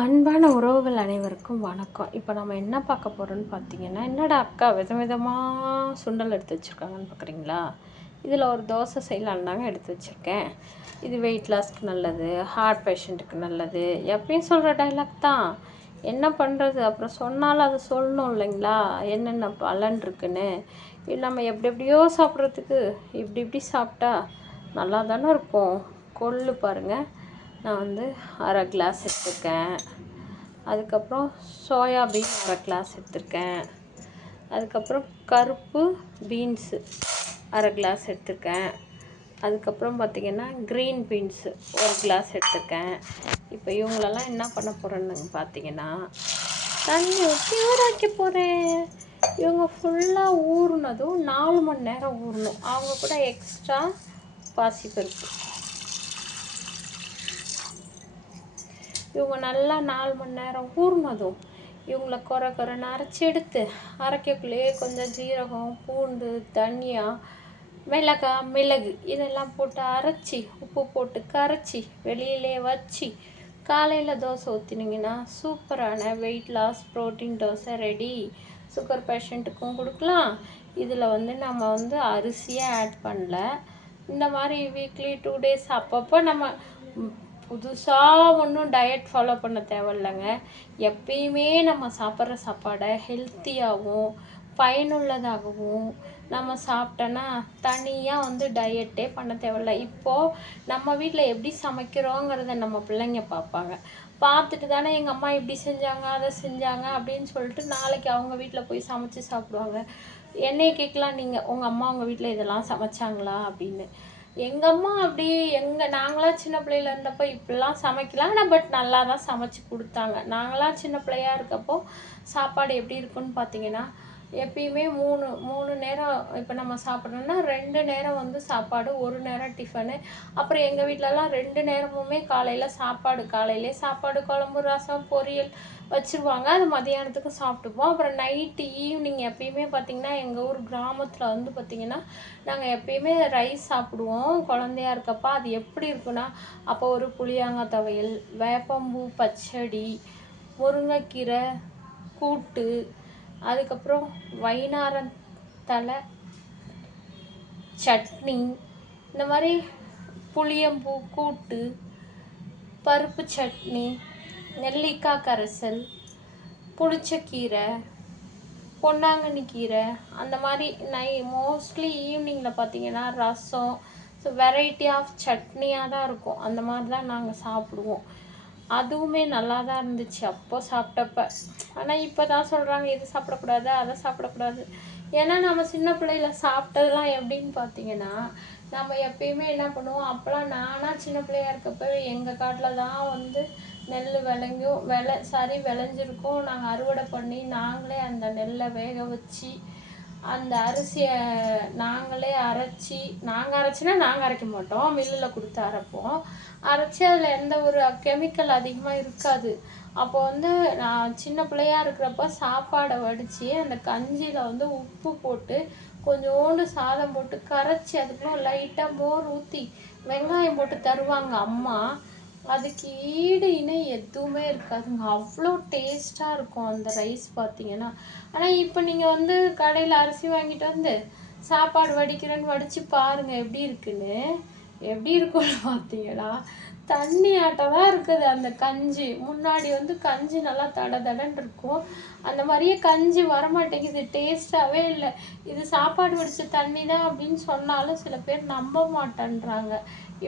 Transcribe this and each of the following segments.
அன்பான உறவுகள் அனைவருக்கும் வணக்கம். இப்போ நம்ம என்ன பார்க்க போகிறோன்னு பார்த்தீங்கன்னா, என்னடா அக்கா விதவிதமாக சுண்டல் எடுத்து வச்சுருக்காங்கன்னு பார்க்குறீங்களா? இதில் ஒரு தோசை செய்யலான்னு தாங்க எடுத்து வச்சுருக்கேன். இது வெயிட் லாஸ்க்கு நல்லது, ஹார்ட் பேஷண்ட்டுக்கு நல்லது, எப்பயும் சொல்கிற டைலாக் தான். என்ன பண்ணுறது, அப்புறம் சொன்னாலும் அதை சொல்லணும் இல்லைங்களா, என்னென்ன பலன் இருக்குன்னு. இது நம்ம எப்படி எப்படியோ சாப்பிட்றதுக்கு இப்படி சாப்பிட்டா நல்லா தானே இருக்கும். கொள்ளு பாருங்கள், நான் வந்து அரை கிளாஸ் எடுத்துருக்கேன். அதுக்கப்புறம் சோயாபீன் அரை கிளாஸ் எடுத்துருக்கேன். அதுக்கப்புறம் கருப்பு பீன்ஸு அரை கிளாஸ் எடுத்துருக்கேன். அதுக்கப்புறம் பார்த்திங்கன்னா க்ரீன் பீன்ஸு ஒரு கிளாஸ் எடுத்துருக்கேன். இப்போ இவங்களெல்லாம் என்ன பண்ண போகிறேன்னு பார்த்தீங்கன்னா, தண்ணி ஊற்றி ஊற வைக்க போகிறேன். இவங்க ஃபுல்லாக ஊறினதும் 4 மணி நேரம் ஊறணும். அவங்க கூட எக்ஸ்ட்ரா பாசிப்பருப்பு. இவங்க நல்லா 4 மணி நேரம் ஊறினதும் இவங்கள கொரன்னு அரைச்சி எடுத்து, அரைக்கக்குள்ளேயே கொஞ்சம் ஜீரகம், பூண்டு, தனியா, மிளகாய், மிளகு இதெல்லாம் போட்டு அரைச்சி, உப்பு போட்டு கரைச்சி வெளியிலே வச்சு காலையில் தோசை ஊற்றினீங்கன்னா சூப்பரான weight loss protein dosa ready. Sugar பேஷண்ட்டுக்கும் கொடுக்கலாம். இதில் வந்து நம்ம அரிசியே ஆட் பண்ணல. இந்த மாதிரி வீக்லி 2 days அப்பப்போ நம்ம புதுசாக ஒன்றும் டயட் ஃபாலோ பண்ண தேவையில்லைங்க. எப்பயுமே நம்ம சாப்பிட்ற சாப்பாடை ஹெல்த்தியாகவும் பயனுள்ளதாகவும் நம்ம சாப்பிட்டோன்னா தனியாக டயட்டே பண்ண தேவையில்ல. இப்போது நம்ம வீட்டில் எப்படி சமைக்கிறோங்கிறத நம்ம பிள்ளைங்க பார்ப்பாங்க. பார்த்துட்டு தானே எங்கள் அம்மா இப்படி செஞ்சாங்க, அதை செஞ்சாங்க அப்படின்னு சொல்லிட்டு நாளைக்கு அவங்க வீட்டில் போய் சமைச்சு சாப்பிடுவாங்க. என்னைய கேட்கலாம் நீங்கள், உங்கள் அம்மா உங்கள் வீட்டில் இதெல்லாம் சமைச்சாங்களா அப்படின்னு. எங்கள் அம்மா அப்படி நாங்களாம் சின்ன பிள்ளையில இருந்தப்போ இப்படிலாம் சமைக்கலாம், ஆனால் பட் நல்லா தான் சமைச்சு கொடுத்தாங்க. நாங்களாம் சின்ன பிள்ளையா இருக்கப்போ சாப்பாடு எப்படி இருக்குன்னு பார்த்தீங்கன்னா, எப்பயுமே 3 நேரம் இப்போ நம்ம சாப்பிட்றோன்னா 2 நேரம் சாப்பாடு, 1 நேரம் டிஃபனு. அப்புறம் எங்கள் வீட்டிலலாம் 2 நேரமுமே காலையில் சாப்பாடு, காலையிலே சாப்பாடு, குழம்பு, ரசம், பொரியல் வச்சுருவாங்க. அது மதியானத்துக்கு சாப்பிட்டுப்போம். அப்புறம் நைட்டு ஈவினிங் எப்பயுமே பார்த்திங்கன்னா, எங்கள் ஊர் கிராமத்தில் பார்த்திங்கன்னா, நாங்கள் எப்பயுமே ரைஸ் சாப்பிடுவோம் குழந்தையா இருக்கப்போ. அது எப்படி இருக்குன்னா, அப்போ ஒரு புளியாங்காய் துவையல், வேப்பம்பூ பச்சடி, முருங்கைக்கீரை கூட்டு, அதுக்கப்புறம் வைநாரம் தலை சட்னி, இந்த மாதிரி புளியம்பூ கூட்டு, பருப்பு சட்னி, நெல்லிக்காய் கரைசல், புளிச்சக்கீரை, பொன்னாங்கண்ணி கீரை, அந்த மாதிரி மோஸ்ட்லி ஈவினிங்கில் பார்த்திங்கன்னா ரசம், ஸோ வெரைட்டி ஆஃப் சட்னியாக தான் இருக்கும். அந்த மாதிரி தான் நாங்கள் சாப்பிடுவோம். அதுவுமே நல்லா தான் இருந்துச்சு அப்போ சாப்பிட்டப்ப. ஆனால் இப்போ தான் சொல்கிறாங்க இது சாப்பிடக்கூடாது, அதை சாப்பிடக்கூடாது. ஏன்னா நம்ம சின்ன பிள்ளையில சாப்பிட்டதெல்லாம் எப்படின்னு பார்த்தீங்கன்னா, நம்ம எப்பயுமே என்ன பண்ணுவோம், அப்போலாம் நானாக சின்ன பிள்ளையா இருக்கப்போ எங்கள் காட்டில் தான் நெல் விளைஞ்சிருக்கும். நாங்கள் அறுவடை பண்ணி நாங்களே அந்த நெல்லை வேக வச்சு அந்த அரிசியை நாங்களே அரைச்சி, நாங்கள் அரைக்க மாட்டோம், மில்லில் கொடுத்து அரைப்போம். அரைச்சி அதில் எந்த ஒரு கெமிக்கல் அதிகமாக இருக்காது. அப்போ நான் சின்ன பிள்ளையா இருக்கிறப்ப சாப்பாடை வடித்து அந்த கஞ்சியில் உப்பு போட்டு கொஞ்சோண்டு சாதம் போட்டு கரைச்சி அதுக்குள்ள லைட்டாக மோர் ஊற்றி வெங்காயம் போட்டு தருவாங்க அம்மா. அதுக்கு ஈடு இணை எதுவுமே இருக்காதுங்க. அவ்வளோ டேஸ்ட்டாக இருக்கும் அந்த ரைஸ் பார்த்தீங்கன்னா. ஆனால் இப்போ நீங்கள் கடையில் அரிசி வாங்கிட்டு சாப்பாடு வடிக்கிறேன்னு வடித்து பாருங்கள் எப்படி இருக்குன்னு. எப்படி இருக்குன்னு பார்த்தீங்கன்னா, தண்ணி ஆட்டம் தான் இருக்குது அந்த கஞ்சி. முன்னாடி கஞ்சி நல்லா தடன்னு இருக்கும். அந்த மாதிரியே கஞ்சி வரமாட்டேங்குது, டேஸ்ட்டாகவே இல்லை. இது சாப்பாடு வடித்த தண்ணி தான் அப்படின்னு சொன்னாலும் சில பேர் நம்ப மாட்டேன்றாங்க.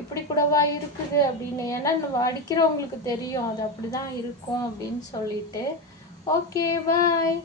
இப்படி கூடவா இருக்குது அப்படின்னு. ஏன்னா வடிக்கிறவங்களுக்கு தெரியும் அது அப்படி தான் இருக்கும் அப்படின்னு சொல்லிட்டு. ஓகே, பாய்.